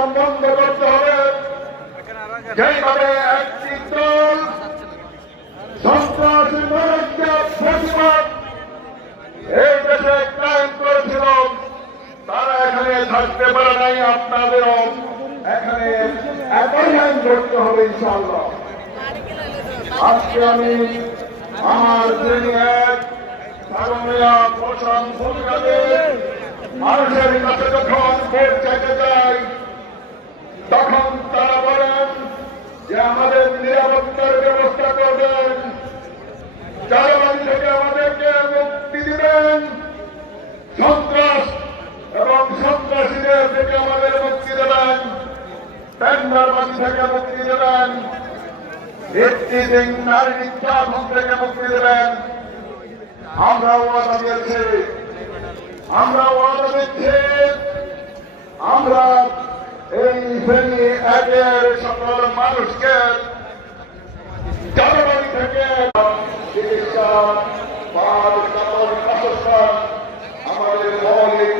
কার্যক্রম বন্ধ করতে হবে। যেইভাবে একটি দল সন্ত্রাসী প্রতিবাদ এই দেশে কায়েম করেছিল, তারা এখানে থাকতে পারে নাই। আপনাদেরও এখানে অ্যাপয়েন্টমেন্ট করতে হবে ইনশাআল্লাহ। আজকে আমি আমার শ্রেণী এক সারমিয়া প্রশান্ত মানুষের কাছে যখন ভোট চাইতে যাই, তখন তারা বলেন যে আমাদের নিরাপত্তার ব্যবস্থা করবেন, চারাবাড়ি থেকে আমাদেরকে মুক্তি দিবেন, সন্ত্রাস এবং সন্ত্রাসীদের থেকে আমাদের মুক্তি দেবেন, টেন্ডারবাজি থেকে মুক্তি দেবেন, ভিত্তিহীন নারী নির্যাতন থেকে মুক্তি দেবেন। আমরা ওয়াদা দিয়েছি, আমরা ওয়াদা দিচ্ছি, আমরা এই শ্রেণী একের সকল মানুষকে চারাবাড়ি থেকে চিকিৎসা বাসস্থান আমাদের মৌলিক